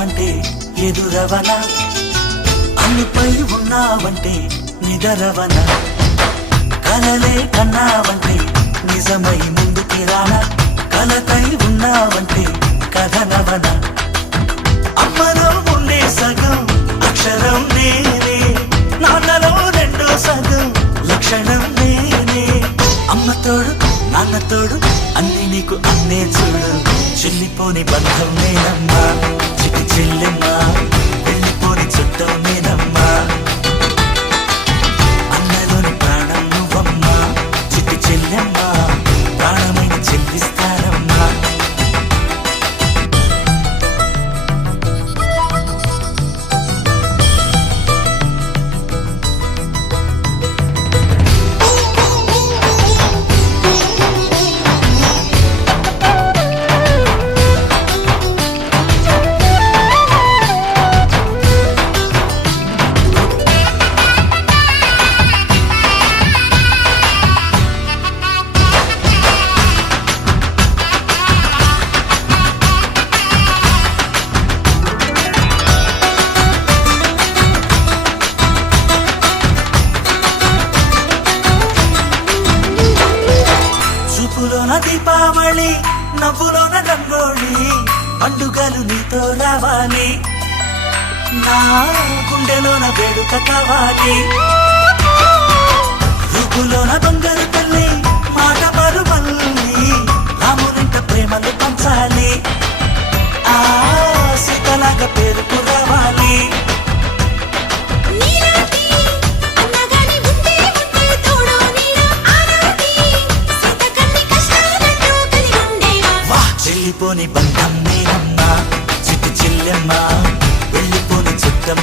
ఉన్నావంటే ఎదురవన, అన్నిపై ఉన్నావంటే నిదరవన, కలలే కన్నావంటే నిజమై ముందుకి రానా, కలతై ఉన్నావంటే కథనవన. అమ్మలో ఉండే సగం అక్షరం నేనే, నాన్నలో రెండో సగం లక్షణం నేనే. అమ్మతోడు నాన్నతోడు అన్ని నీకు అన్నే చూడు, చెల్లిపోని బంధం నేనమ్మా, చిటి చెల్లెమ్మా, వెళ్ళిపోని చుట్టం నేనమ్మా. అన్నలోని ప్రాణం నువ్వమ్మా, చిటి చెల్లెమ్మా, ప్రాణమైన చెల్లిస్తానమ్మా. చూపులోన దీపావళి, నవ్వులోన రంగోళి, పండుగలు నీతో రావాలి, నా గుండెలోన వేడుక కావాలి. రూపులోన దొంగలు తల్లి, మాట మరుమల్లి, రామునింట ప్రేమలు పంచాలి, ఆ సీతలాగా పేరుకు రావాలి. వెళ్ళిపోని బంధం నేనమ్మా, చిట్టి చెల్లెమ్మా, వెళ్ళిపోని చుట్టం